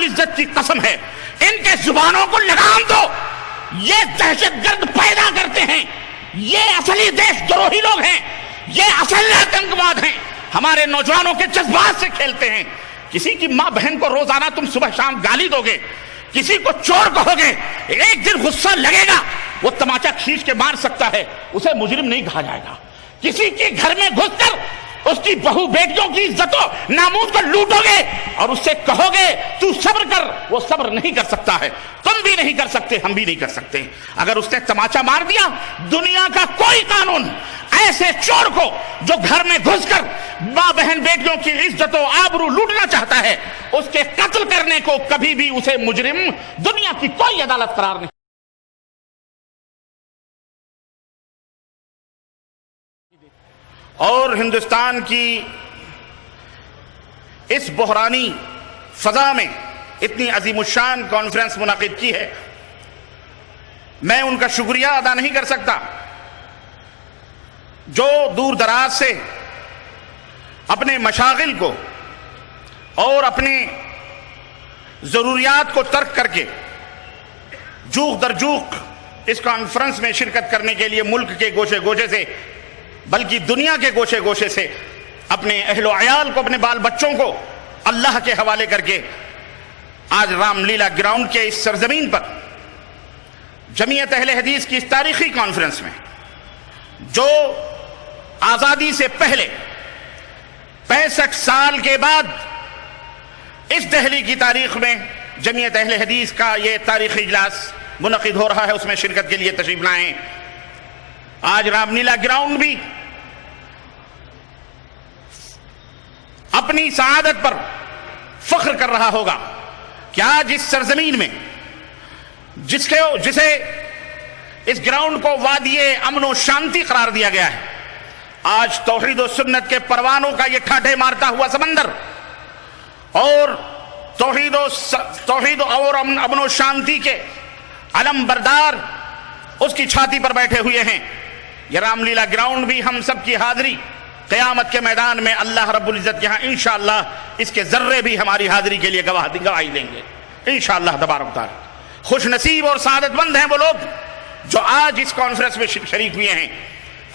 العزت کی قسم ہے، ان کے زبانوں کو لگام دو، یہ دہشت گرد پیدا کرتے ہیں، یہ اصلی دیش دروہی لوگ ہیں، یہ اصل آتنکواد ہیں، ہمارے نوجوانوں کے جذبات سے کھیلتے ہیں۔ کسی کی ماں بہن کو روزانہ تم صبح شام گالی دو گے، کسی کو چور کہو گے، ایک دن غصہ لگے گا، وہ تماچا کھینچ کے مار سکتا ہے، اسے مجرم نہیں کہا جائے گا۔ کسی کے گھر میں گھس کر اس کی بہو بیٹیوں کی عزت و ناموس کو لوٹو گے اور اس سے کہو گے تو صبر کر، وہ صبر نہیں کر سکتا ہے، تم بھی نہیں کر سکتے، ہم بھی نہیں کر سکتے۔ اگر اس نے تماچا مار دیا، دنیا کا کوئی قانون ایسے چور کو جو گھر میں گھس کر ماں بہن بیٹیوں کی عزت و آبرو لوٹنا چاہتا ہے، اس کے قتل کرنے کو کبھی بھی اسے مجرم دنیا کی کوئی عدالت قرار نہیں۔ اور ہندوستان کی اس بحرانی فضا میں اتنی عظیم الشان کانفرنس منعقد کی ہے، میں ان کا شکریہ ادا نہیں کر سکتا جو دور دراز سے اپنے مشاغل کو اور اپنے ضروریات کو ترک کر کے جوق در جوق اس کانفرنس میں شرکت کرنے کے لیے ملک کے گوشے گوشے سے بلکہ دنیا کے گوشے گوشے سے اپنے اہل و عیال کو، اپنے بال بچوں کو اللہ کے حوالے کر کے آج رام لیلا گراؤنڈ کے اس سرزمین پر جمعیت اہل حدیث کی اس تاریخی کانفرنس میں، جو آزادی سے پہلے 65 سال کے بعد اس دہلی کی تاریخ میں جمعیت اہل حدیث کا یہ تاریخی اجلاس منعقد ہو رہا ہے، اس میں شرکت کے لیے تشریف لائیں۔ آج رام لیلا گراؤنڈ بھی اپنی سعادت پر فخر کر رہا ہوگا کہ آج اس سرزمین میں جسے اس گراؤنڈ کو وادی امن و شانتی قرار دیا گیا ہے، آج توحید و سنت کے پروانوں کا یہ ٹھاٹھے مارتا ہوا سمندر اور توحید اور امن و شانتی کے علم بردار اس کی چھاتی پر بیٹھے ہوئے ہیں۔ یہ رام لیلا گراؤنڈ بھی ہم سب کی حاضری قیامت کے میدان میں اللہ رب العزت یہاں انشاءاللہ اس کے ذرے بھی ہماری حاضری کے لیے گواہی دیں گے انشاءاللہ تبارک تعالی۔ خوش نصیب اور سعادت مند ہیں وہ لوگ جو آج اس کانفرنس میں شریک ہوئے ہیں۔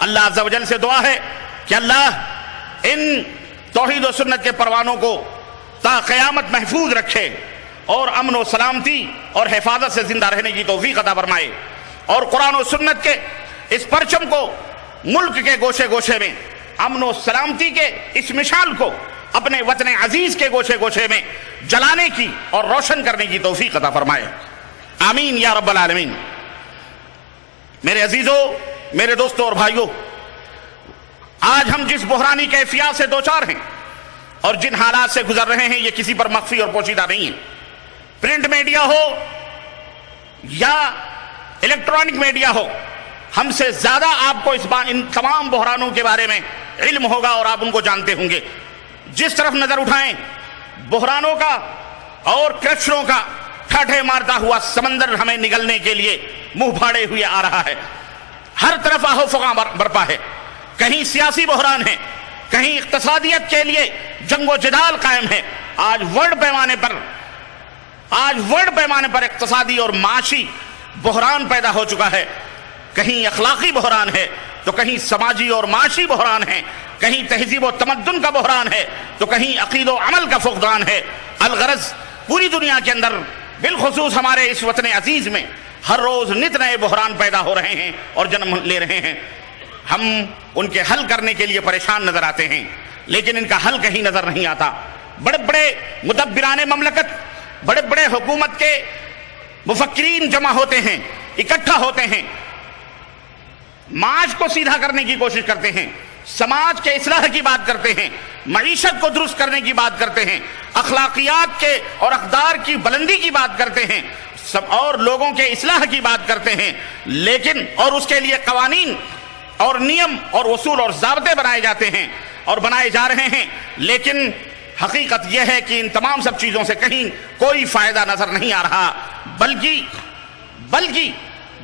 اللہ عز و جل سے دعا ہے کہ اللہ ان توحید و سنت کے پروانوں کو تا قیامت محفوظ رکھے اور امن و سلامتی اور حفاظت سے زندہ رہنے کی توفیق عطا فرمائے، اور قرآن و سنت کے اس پرچم کو ملک کے گوشے گوشے میں امن و سلامتی کے اس مشال کو اپنے وطن عزیز کے گوشے گوشے میں جلانے کی اور روشن کرنے کی توفیق عطا فرمائے، آمین یا رب العالمین۔ میرے عزیزوں، میرے دوستوں اور بھائیوں، آج ہم جس بحرانی کیفیات سے دوچار ہیں اور جن حالات سے گزر رہے ہیں، یہ کسی پر مخفی اور پوشیدہ نہیں ہے۔ پرنٹ میڈیا ہو یا الیکٹرانک میڈیا ہو، ہم سے زیادہ آپ کو ان تمام بحرانوں کے بارے میں علم ہوگا اور آپ ان کو جانتے ہوں گے۔ جس طرف نظر اٹھائیں، بحرانوں کا اور کرپشنوں کا ٹھاٹھے مارتا ہوا سمندر ہمیں نگلنے کے لیے منہ بھاڑے ہوئے آ رہا ہے۔ ہر طرف آہو فغاں برپا ہے، کہیں سیاسی بحران ہے، کہیں اقتصادیت کے لیے جنگ و جدال قائم ہے۔ آج ورلڈ پیمانے پر اقتصادی اور معاشی بحران پیدا ہو چکا ہے، کہیں اخلاقی بحران ہے تو کہیں سماجی اور معاشی بحران ہے، کہیں تہذیب و تمدن کا بحران ہے تو کہیں عقید و عمل کا فقدان ہے۔ الغرض پوری دنیا کے اندر بالخصوص ہمارے اس وطن عزیز میں ہر روز نت نئے بحران پیدا ہو رہے ہیں اور جنم لے رہے ہیں۔ ہم ان کے حل کرنے کے لیے پریشان نظر آتے ہیں، لیکن ان کا حل کہیں نظر نہیں آتا۔ بڑے بڑے مدبران مملکت، بڑے بڑے حکومت کے مفکرین جمع ہوتے ہیں، اکٹھا ہوتے ہیں، معاش کو سیدھا کرنے کی کوشش کرتے ہیں، سماج کے اصلاح کی بات کرتے ہیں، معیشت کو درست کرنے کی بات کرتے ہیں، اخلاقیات کے اور اقدار کی بلندی کی بات کرتے ہیں، اور لوگوں کے اصلاح کی بات کرتے ہیں، لیکن اور اس کے لیے قوانین اور نیم اور اصول اور ضابطے بنائے جاتے ہیں اور بنائے جا رہے ہیں، لیکن حقیقت یہ ہے کہ ان تمام سب چیزوں سے کہیں کوئی فائدہ نظر نہیں آ رہا،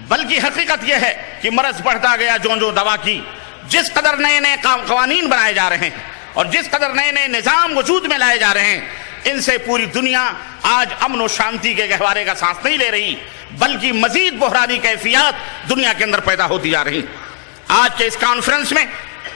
بلکہ حقیقت یہ ہے کہ مرض بڑھتا گیا جو دوا کی۔ جس قدر نئے نئے قوانین بنائے جا رہے ہیں اور جس قدر نئے نئے نظام وجود میں لائے جا رہے ہیں، ان سے پوری دنیا آج امن و شانتی کے گہوارے کا سانس نہیں لے رہی، بلکہ مزید بحرانی کیفیات دنیا کے اندر پیدا ہوتی جا رہی۔ آج کے اس کانفرنس میں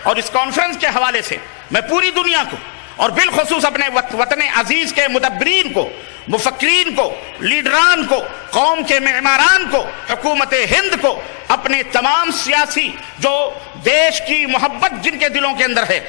اور اس کانفرنس کے حوالے سے میں پوری دنیا کو اور بالخصوص اپنے وطن عزیز کے مدبرین کو، مفکرین کو، لیڈران کو، قوم کے معماران کو، حکومت ہند کو، اپنے تمام سیاسی جو دیش کی محبت جن کے دلوں کے اندر ہے،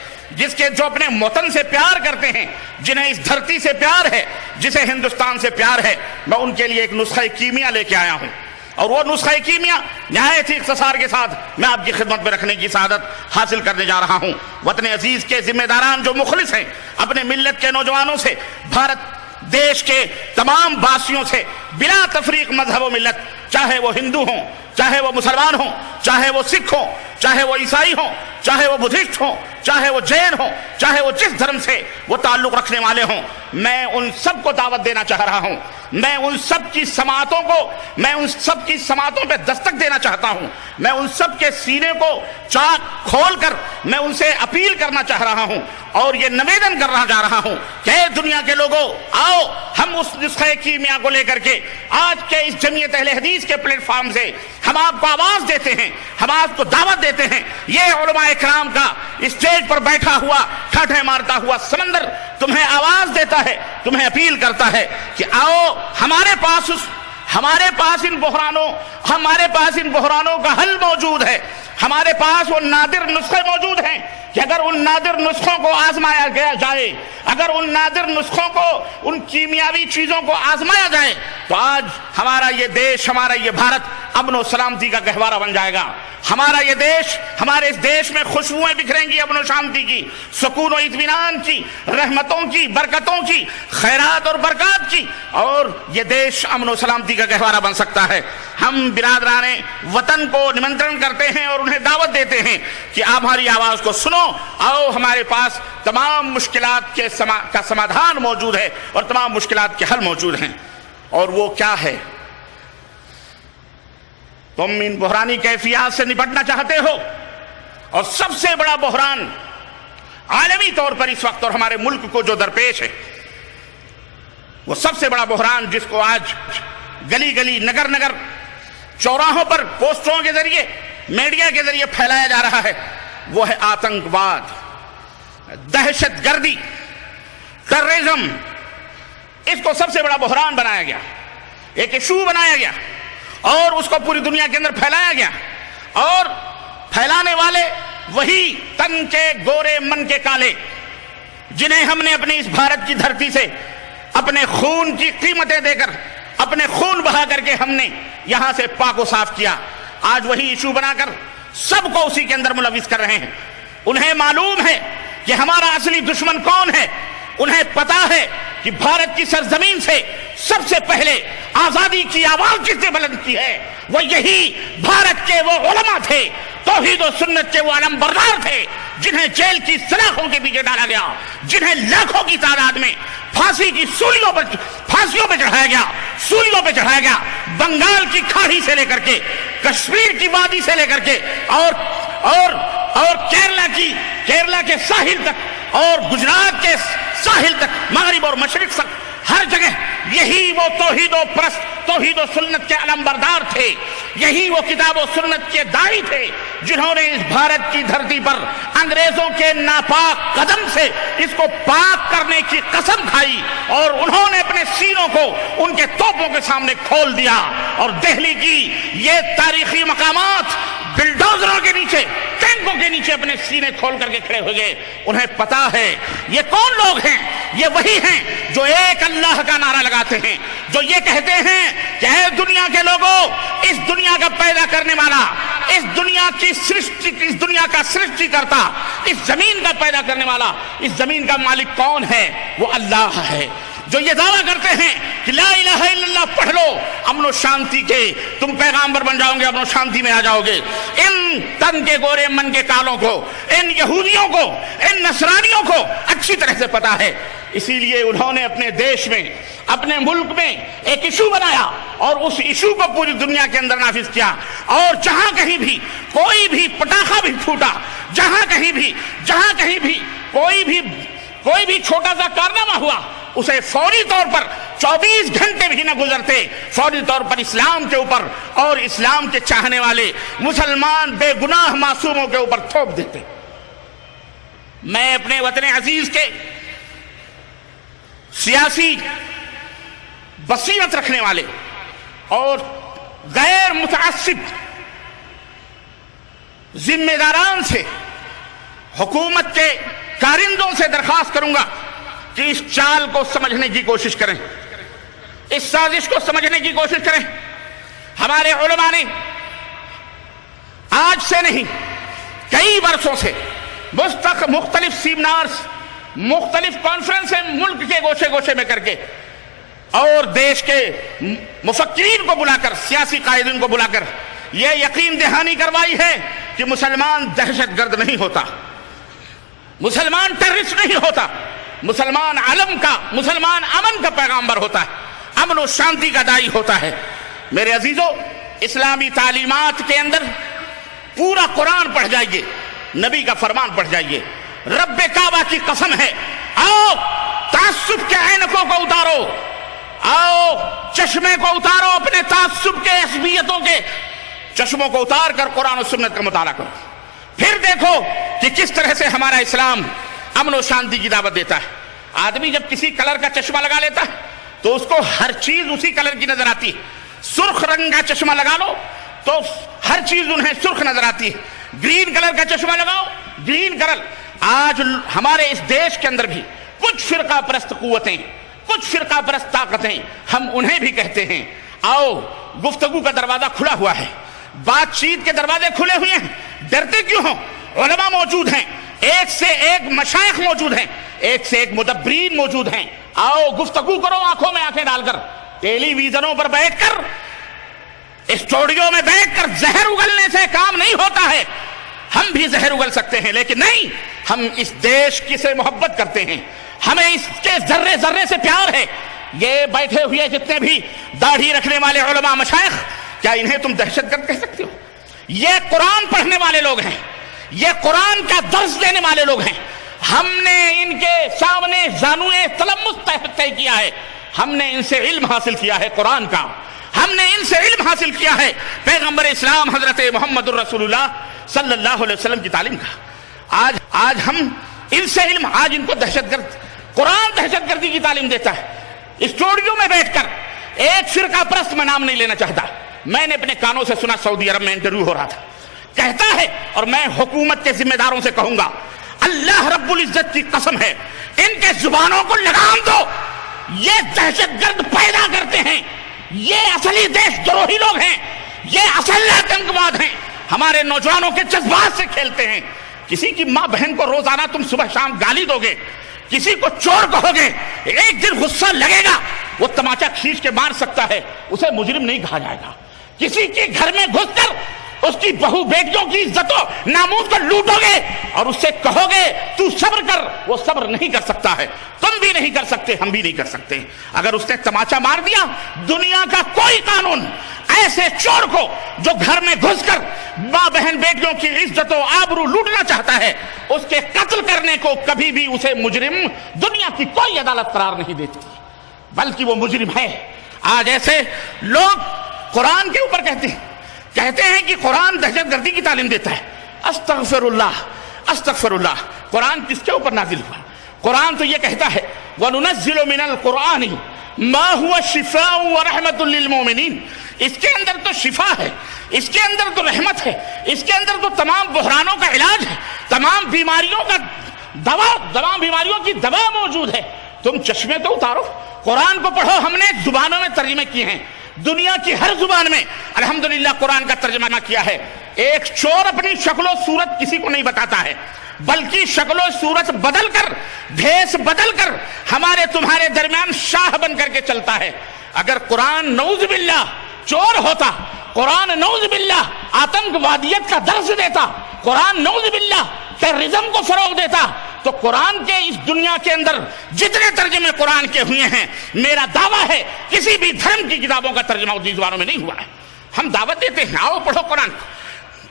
جو اپنے وطن سے پیار کرتے ہیں، جنہیں اس دھرتی سے پیار ہے، جسے ہندوستان سے پیار ہے، میں ان کے لیے ایک نسخہ کیمیا لے کے آیا ہوں، اور وہ نسخہ کیمیا نہایت ہی اختصار کے ساتھ میں آپ کی خدمت میں رکھنے کی سعادت حاصل کرنے جا رہا ہوں۔ وطن عزیز کے ذمہ داران جو مخلص ہیں، اپنے ملت کے نوجوانوں سے، بھارت دیش کے تمام باسیوں سے بلا تفریق مذہب و ملت، چاہے وہ ہندو ہوں، چاہے وہ مسلمان ہوں، چاہے وہ سکھ ہوں، چاہے وہ عیسائی ہوں، چاہے وہ بدھسٹ ہوں، چاہے وہ جین ہوں، چاہے وہ جس دھرم سے وہ تعلق رکھنے والے ہوں، میں ان سب کو دعوت دینا چاہ رہا ہوں۔ میں ان سب کی سماعتوں پہ دستک دینا چاہتا ہوں۔ میں ان سب کے سینے کو چاک کھول کر میں ان سے اپیل کرنا چاہ رہا ہوں اور یہ نویدن کرنا جا رہا ہوں کہ اے دنیا کے لوگوں، آؤ ہم اس نسخہ کیمیا کو لے کر کے آج کے اس جمعیت اہل حدیث کے پلیٹ فارم سے ہم آپ کو آواز دیتے ہیں، ہم آپ کو دعوت دیتے ہیں۔ یہ علماء اکرام کا اسٹیج پر بیٹھا ہوا ٹھاٹھے مارتا ہوا سمندر تمہیں آواز دیتا ہے، تمہیں اپیل کرتا ہے کہ آؤ ہمارے پاس ان بحرانوں کا حل موجود ہے۔ ہمارے پاس وہ نادر نسخے موجود ہیں کہ اگر ان نادر نسخوں کو آزمایا گیا جائے، اگر ان نادر نسخوں کو، ان کیمیاوی چیزوں کو آزمایا جائے تو آج ہمارا یہ دیش، ہمارا یہ بھارت امن و سلامتی کا گہوارہ بن جائے گا۔ ہمارا یہ دیش، ہمارے اس دیش میں خوشبوئیں بکھریں گی امن و شانتی کی، سکون و اطمینان کی، رحمتوں کی، برکتوں کی، خیرات اور برکات کی، اور یہ دیش امن و سلامتی کا گہوارہ بن سکتا ہے۔ ہم برادران وطن کو نمنترن کرتے ہیں اور انہیں دعوت دیتے ہیں کہ آپ ہماری آواز کو سنو، آؤ ہمارے پاس تمام مشکلات کا سمادھان موجود ہے اور تمام مشکلات کے حل موجود ہیں۔ اور وہ کیا ہے؟ تم ان بحرانی کیفیات سے نپٹنا چاہتے ہو، اور سب سے بڑا بحران عالمی طور پر اس وقت اور ہمارے ملک کو جو درپیش ہے، وہ سب سے بڑا بحران جس کو آج گلی گلی، نگر نگر، چوراہوں پر پوسٹروں کے ذریعے، میڈیا کے ذریعے پھیلایا جا رہا ہے، وہ ہے آتنکواد، دہشت گردی، ٹیررزم۔ اس کو سب سے بڑا بحران بنایا گیا، ایک ایشو بنایا گیا، اور اس کو پوری دنیا کے اندر پھیلایا گیا، اور پھیلانے والے وہی تن کے گورے من کے کالے، جنہیں ہم نے اپنی اس بھارت کی دھرتی سے اپنے خون کی قیمتیں دے کر، اپنے خون بہا کر کے ہم نے یہاں سے پاک و صاف کیا، آج وہی ایشو بنا کر سب کو اسی کے اندر ملوث کر رہے ہیں۔ انہیں معلوم ہے کہ ہمارا اصلی دشمن کون ہے، انہیں پتا ہے کہ بھارت کی سرزمین سے سب سے پہلے آزادی کی آواز جس نے بلند کی ہے، وہ یہی بھارت کے وہ علماء تھے، توحید و سنت کے وہ علم بردار تھے، جنہیں جیل کی سلاخوں کے پیچھے ڈالا گیا، جنہیں لاکھوں کی تعداد میں پھانسیوں پہ چڑھایا گیا، بنگال کی کھاڑی سے لے کر کے، کشمیر کی وادی سے لے کر کے، اور کیرلا کے ساحل تک، اور گجرات کے ساحل تک، مغرب اور مشرق تک، ہر جگہ یہی وہ توحید و سنت کے علم بردار تھے، یہی وہ کتاب و سنت کے داعی تھے، جنہوں نے اس بھارت کی دھرتی پر انگریزوں کے ناپاک قدم سے اس کو پاک کرنے کی قسم کھائی، اور انہوں نے اپنے سینوں کو ان کے توپوں کے سامنے کھول دیا، اور دہلی کی یہ تاریخی مقامات بلڈوزروں کے نیچے، ٹینکوں کے نیچے اپنے سینے کھول کر کے کھڑے ہو گئے۔ انہیں پتا ہے یہ کون لوگ ہیں، یہ وہی ہیں جو ایک اللہ کا نعرہ لگاتے ہیں، جو یہ کہتے ہیں کہ اے دنیا کے لوگوں، اس دنیا کا پیدا کرنے والا، اس دنیا کا سرشٹی کرتا، اس زمین کا پیدا کرنے والا، اس زمین کا مالک کون ہے؟ وہ اللہ ہے۔ جو یہ دعویٰ کرتے ہیں کہ لا الہ الا اللہ پڑھ لو، امن و شانتی کے تم پیغامبر بن جاؤ گے، امن و شانتی میں آ جاؤ گے، ان تن کے گورے من کے کالوں کو، ان یہودیوں کو، ان نصرانیوں کو اچھی طرح سے پتا ہے۔ اسی لیے انہوں نے اپنے دیش میں، اپنے ملک میں ایک ایشو بنایا، اور اس ایشو کو پوری دنیا کے اندر نافذ کیا، اور جہاں کہیں بھی کوئی بھی پٹاخہ بھی پھوٹا، جہاں کہیں بھی کوئی بھی چھوٹا سا کارنامہ ہوا، اسے فوری طور پر 24 گھنٹے بھی نہ گزرتے فوری طور پر اسلام کے اوپر اور اسلام کے چاہنے والے مسلمان بے گناہ معصوموں کے اوپر تھوپ دیتے۔ میں اپنے وطن عزیز کے سیاسی بصیرت رکھنے والے اور غیر متعصب ذمہ داران سے، حکومت کے کارندوں سے درخواست کروں گا کہ اس چال کو سمجھنے کی کوشش کریں، اس سازش کو سمجھنے کی کوشش کریں۔ ہمارے علماء نے آج سے نہیں کئی برسوں سے مختلف سیمینارز، مختلف کانفرنسیں ملک کے گوشے گوشے میں کر کے اور دیش کے مفکرین کو بلا کر، سیاسی قائدین کو بلا کر یہ یقین دہانی کروائی ہے کہ مسلمان دہشت گرد نہیں ہوتا، مسلمان ٹیررسٹ نہیں ہوتا، مسلمان علم کا، مسلمان امن کا پیغامبر ہوتا ہے، امن و شانتی کا داعی ہوتا ہے۔ میرے عزیزو، اسلامی تعلیمات کے اندر پورا قرآن پڑھ جائیے، نبی کا فرمان پڑھ جائیے، رب کعبہ کی قسم ہے، آؤ تعصب کے عینکوں کو اتارو، آؤ چشمے کو اتارو، اپنے تعصب کے عصبیتوں کے چشموں کو اتار کر قرآن و سنت کا مطالعہ کرو، پھر دیکھو کہ کس طرح سے ہمارا اسلام امن و شانتی کی دعوت دیتا ہے۔ آدمی جب کسی کلر کا چشمہ لگا لیتا ہے تو اس کو ہر چیز اسی کلر کی نظر آتی ہے۔ سرخ رنگ کا چشمہ لگا لو تو ہر چیز انہیں سرخ نظر آتی ہے، گرین کلر کا چشمہ لگاؤ گرین کلر۔ آج ہمارے اس دیش کے اندر بھی کچھ فرقہ پرست قوتیں، کچھ فرقہ پرست طاقتیں، ہم انہیں بھی کہتے ہیں آؤ گفتگو کا دروازہ کھلا ہوا ہے، بات چیت کے دروازے کھلے ہوئے ہیں، ڈرتے کیوں ہو؟ علماء موجود ہیں، ایک سے ایک مشائخ موجود ہیں، ایک سے ایک مدبرین موجود ہیں، آؤ گفتگو کرو آنکھوں میں آنکھیں ڈال کر، ٹیلی ویژنوں پر بیٹھ کر، اسٹوڈیو میں بیٹھ کر زہر اگلنے سے کام نہیں ہوتا ہے۔ ہم بھی زہر اگل سکتے ہیں لیکن نہیں، ہم اس دیش کی سے محبت کرتے ہیں، ہمیں اس کے ذرے ذرے سے پیار ہے۔ یہ بیٹھے ہوئے جتنے بھی داڑھی رکھنے والے علماء مشائخ، کیا انہیں تم دہشت گرد کہہ سکتے ہو؟ یہ قرآن پڑھنے والے لوگ ہیں، یہ قرآن کا درس دینے والے لوگ ہیں، ہم نے ان کے سامنے زانوئے تلمس طے کیا ہے، ہم نے ان سے علم حاصل کیا ہے قرآن کا، ہم نے ان سے علم حاصل کیا ہے پیغمبر اسلام حضرت محمد الرسول اللہ صلی اللہ علیہ وسلم کی تعلیم کا۔ آج ہم ان سے علم، آج ان کو دہشت گرد، قرآن دہشت گردی کی تعلیم دیتا ہے۔ اسٹوڈیو میں بیٹھ کر ایک فرقہ پرست، میں نام نہیں لینا چاہتا، میں نے اپنے کانوں سے سنا، سعودی عرب میں انٹرویو ہو رہا تھا، کہتا ہے، اور میں حکومت کے ذمہ داروں سے کہوں گا، اللہ رب العزت کی قسم ہے، ان کے زبانوں کو لگام دو، یہ دہشت گرد پیدا کرتے ہیں، یہ اصلی دیش دروہی لوگ ہیں، یہ اصل آتنکواد ہیں، ہمارے نوجوانوں کے جذبات سے کھیلتے ہیں۔ کسی کی ماں بہن کو روزانہ تم صبح شام گالی دو گے، کسی کو چور کہو گے، ایک دن غصہ لگے گا، وہ تماچا کھینچ کے مار سکتا ہے، اسے مجرم نہیں کہا جائے گا۔ کسی کے گھر میں گھس کر اس کی بہو بیٹیوں کی عزت و ناموس کو لوٹو گے اور اس سے کہو گے تو صبر کر، وہ صبر نہیں کر سکتا ہے، تم بھی نہیں کر سکتے، ہم بھی نہیں کر سکتے۔ اگر اس نے تماچا مار دیا، دنیا کا کوئی قانون ایسے چور کو جو گھر میں گھس کر ماں بہن بیٹیوں کی عزت و آبرو لوٹنا چاہتا ہے، اس کے قتل کرنے کو کبھی بھی اسے مجرم دنیا کی کوئی عدالت قرار نہیں دیتی، بلکہ وہ مجرم ہے۔ آج ایسے لوگ قرآن کے اوپر کہتے ہیں کہ قرآن دہشت گردی کی تعلیم دیتا ہے۔ استغفر اللہ، استغفر اللہ۔ قرآن کس کے اوپر نازل ہوا؟ قرآن تو یہ کہتا ہے وَنُنَزِّلُ مِنَ الْقُرْآنِ مَا هُوَ شِفَاءٌ وَرَحْمَةٌ لِّلْمُؤْمِنِينَ۔ اس کے اندر تو شفا ہے، اس کے اندر تو رحمت ہے، اس کے اندر تو تمام بحرانوں کا علاج ہے، تمام بیماریوں کا دوا، تمام بیماریوں کی دوا موجود ہے۔ تم چشمے تو اتارو، قرآن کو پڑھو۔ ہم نے زبانوں میں ترجمے کیے ہیں، دنیا کی ہر زبان میں الحمدللہ قرآن کا ترجمہ کیا ہے۔ ایک چور اپنی شکل و صورت کسی کو نہیں بتاتا ہے، بلکہ شکل و صورت بدل کر، بھیس بدل کر ہمارے تمہارے درمیان شاہ بن کر کے چلتا ہے۔ اگر قرآن نعوذ باللہ چور ہوتا، قرآن نعوذ باللہ آتنکوادیت کا درس دیتا، قرآن نعوذ باللہ ٹیررزم کو فروغ دیتا، تو قرآن کے اس دنیا کے اندر جتنے ترجمے قرآن کے ہوئے ہیں، میرا دعویٰ ہے کسی بھی دھرم کی کتابوں کا ترجمہ اردو زبانوں میں نہیں ہوا ہے۔ ہم دعوت دیتے ہیں آؤ پڑھو قرآن۔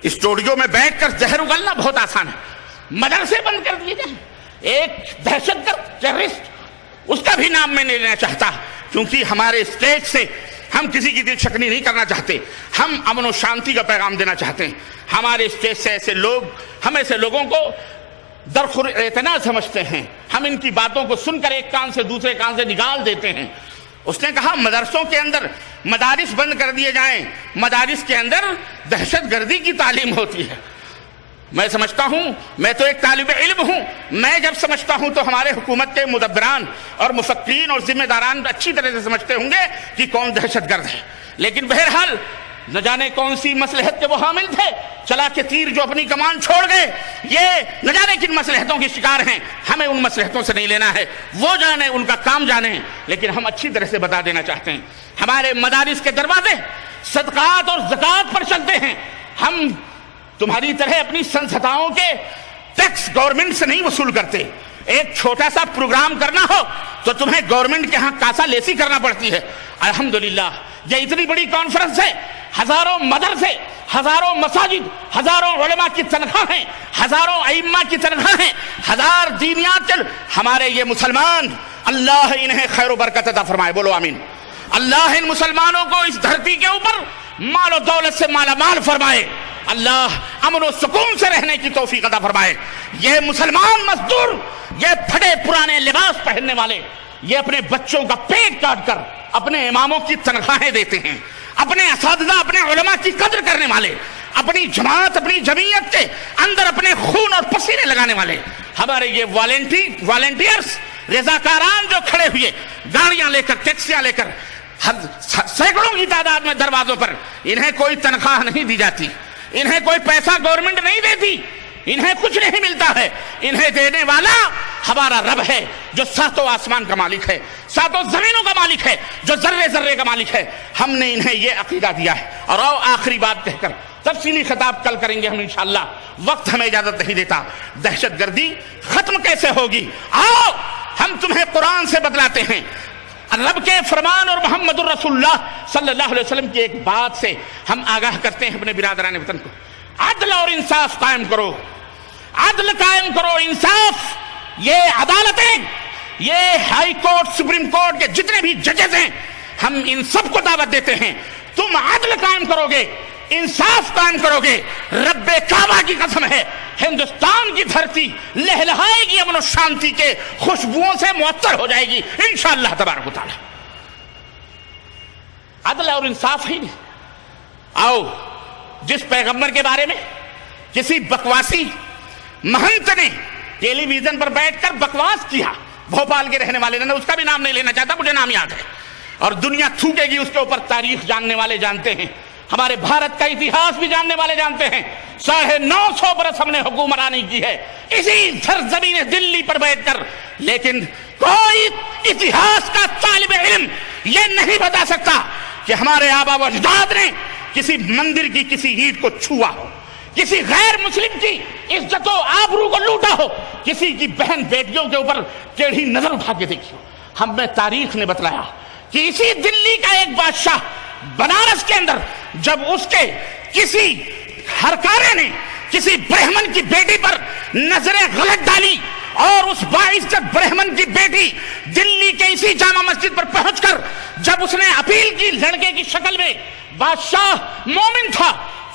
اسٹوڈیو میں بیٹھ کر زہر اگلنا بہت آسان ہے، مدرسے بند کر دیے جائیں، ایک دہشت گرد ٹیررسٹ اس کا بھی نام میں نہیں لینا چاہتا، کیونکہ ہمارے اسٹیج سے ہم کسی کی دل شکنی نہیں کرنا چاہتے، ہم امن و شانتی کا پیغام دینا چاہتے ہیں۔ ہمارے اسٹیج سے ایسے لوگ ہم ایسے لوگوں کو درخور اعتنا سمجھتے ہیں، ہم ان کی باتوں کو سن کر ایک کان سے دوسرے کان سے نکال دیتے ہیں۔ اس نے کہا مدرسوں کے اندر مدارس بند کر دیے جائیں، مدارس کے اندر دہشت گردی کی تعلیم ہوتی ہے۔ میں سمجھتا ہوں، میں تو ایک طالب علم ہوں، میں جب سمجھتا ہوں تو ہمارے حکومت کے مدبران اور مفکرین اور ذمہ داران اچھی طرح سے سمجھتے ہوں گے کہ کون دہشت گرد ہے، لیکن بہرحال نہ جانے کون سی مصلحت کے وہ حامل تھے، چلا کے تیر جو اپنی کمان چھوڑ گئے، یہ نہ جانے کن مصلحتوں کے شکار ہیں، ہمیں ان مصلحتوں سے نہیں لینا ہے، وہ جانے، ان کا کام جانے، لیکن ہم اچھی طرح سے بتا دینا چاہتے ہیں ہمارے مدارس کے دروازے صدقات اور زکوٰۃ پر چلتے ہیں۔ ہم تمہاری طرح اپنی سنستھاؤں کے ٹیکس گورنمنٹ سے نہیں وصول کرتے، ایک چھوٹا سا پروگرام کرنا ہو تو تمہیں گورنمنٹ کے ہاں کاسا لیسی کرنا پڑتی ہے۔ الحمدللہ یہ اتنی بڑی کانفرنس ہے، ہزاروں مدرسے، ہزاروں مساجد، ہزاروں علماء کی تنخواہیں، ہزاروں ائمہ کی تنخواہیں، ہزار دینیات کے ہمارے یہ مسلمان، اللہ انہیں خیر و برکت عطا فرمائے، بولو آمین۔ اللہ ان مسلمانوں کو اس دھرتی کے اوپر مال و دولت سے مالا مال فرمائے، اللہ امن و سکون سے رہنے کی توفیق عطا فرمائے۔ یہ مسلمان مزدور، یہ پھٹے پرانے لباس پہننے والے، یہ اپنے بچوں کا پیٹ کاٹ کر اپنے اماموں کی تنخواہیں دیتے ہیں، اپنے اساتذہ، اپنے علماء کی قدر کرنے والے، اپنی جماعت، اپنی جمعیت کے اندر اپنے خون اور پسینے لگانے والے، ہمارے یہ والنٹیئرز، رضاکاران جو کھڑے ہوئے گاڑیاں لے کر، ٹیکسیاں لے کر سینکڑوں کی تعداد میں دروازوں پر، انہیں کوئی تنخواہ نہیں دی جاتی، انہیں کوئی پیسہ گورنمنٹ نہیں دیتی، انہیں کچھ نہیں ملتا ہے، انہیں دینے والا ہمارا رب ہے جو ساتوں آسمان کا مالک ہے، ساتوں زمینوں کا مالک ہے، جو ذرے ذرے کا مالک ہے۔ ہم نے انہیں یہ عقیدہ دیا ہے۔ اور آخری بات کہہ کر تفصیلی خطاب کل کریں گے ہم انشاءاللہ، وقت ہمیں اجازت نہیں دیتا۔ دہشت گردی ختم کیسے ہوگی؟ آؤ ہم تمہیں قرآن سے بتلاتے ہیں، رب کے فرمان اور محمد الرسول اللہ صلی اللہ علیہ وسلم کی ایک بات سے ہم آگاہ کرتے ہیں اپنے برادران وطن کو۔ عدل اور انصاف قائم کرو، عدل قائم کرو، انصاف۔ یہ عدالتیں، یہ ہائی کورٹ، سپریم کورٹ کے جتنے بھی ججز ہیں، ہم ان سب کو دعوت دیتے ہیں، تم عدل قائم کرو گے، انصاف قائم کرو گے، رب کعبہ کی قسم ہے ہندوستان کی دھرتی لہلہائے گی، امن و شانتی کے خوشبوؤں سے معطر ہو جائے گی انشاءاللہ تبارک و تعالی۔ عدل اور انصاف ہی نہیں۔ آؤ جس پیغمبر کے بارے میں کسی بکواسی مہنت نے ٹیلی ویژن پر بیٹھ کر بکواس کیا، بھوپال کے رہنے والے نے، اس کا بھی نام نہیں لینا چاہتا، مجھے نام یاد ہے، اور دنیا تھوکے گی اس کے اوپر، تاریخ جاننے والے جانتے ہیں، ہمارے بھارت کا اتہاس بھی جاننے والے جانتے ہیں، 950 برس ہم نے حکمرانی کی ہے اسی سرزمین دلی پر بیٹھ کر، لیکن کوئی اتہاس کا طالب علم یہ نہیں بتا سکتا کہ ہمارے آبا و اجداد نے کسی مندر کی کسی اینٹ کو چھوا ہو، کسی غیر مسلم کی عزت و آبرو کو لوٹا ہو، کسی کی بہن بیٹیوں کے اوپر ٹیڑھی نظر اٹھا کے دیکھی ہو۔ ہمیں تاریخ نے بتلایا کہ اسی دلی کا ایک بادشاہ بنارس کے اندر جب اس کے کسی ہرکارے نے کسی برہمن کی بیٹی پر نظریں غلط ڈالی، اور اس باعزت برہمن کی بیٹی دلی کے اسی جامع مسجد پر پہنچ کر جب اس نے اپیل کی لڑکے کی شکل میں، بادشاہ مومن تھا،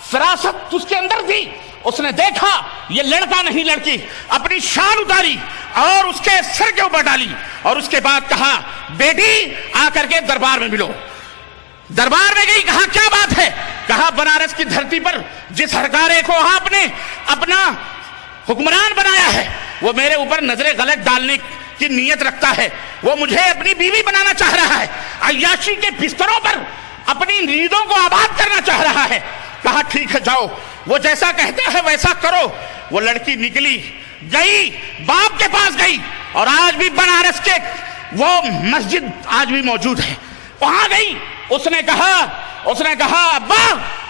فراست اس کے اندر تھی، اس نے دیکھا یہ لڑکا نہیں لڑکی، اپنی شال اتاری اور اس کے سر کے اوپر ڈالی، اور اس کے بعد کہا بیٹی آ کر کے دربار میں ملو۔ دربار میں گئی، کہا کیا بات ہے؟ کہا بنارس کی دھرتی پر جس ہرکارے کو آپ نے اپنا حکمران بنایا ہے وہ میرے اوپر نظریں غلط ڈالنے کی نیت رکھتا ہے، وہ مجھے اپنی بیوی بنانا چاہ رہا ہے، عیاشی کے بستروں پر اپنی نیندوں کو آباد کرنا چاہ رہا ہے۔ کہا ٹھیک ہے جاؤ، وہ جیسا کہتا ہے ویسا کرو۔ وہ لڑکی نکلی، گئی باپ کے پاس گئی، اور آج بھی بنارس کے وہ مسجد آج بھی موجود ہے، وہاں گئی، اس نے کہا ابا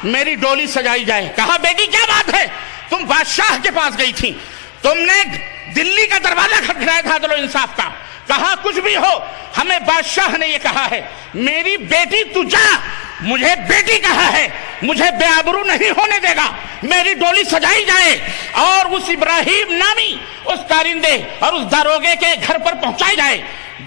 میری ڈولی سجائی جائے۔ کہا بیٹی کیا بات ہے؟ تم بادشاہ کے پاس گئی تھی، تم نے دلی کا دروازہ کھٹکھٹایا تھا عدل و انصاف کا۔ کہا کچھ بھی ہو، ہمیں بادشاہ نے یہ کہا ہے میری بیٹی تو جا، مجھے بیٹی کہا ہے، مجھے بے آبرو نہیں ہونے دے گا، میری ڈولی سجائی جائے اور اس ابراہیم نامی اس کارندے اور اس داروغے کے گھر پر پہنچائی جائے۔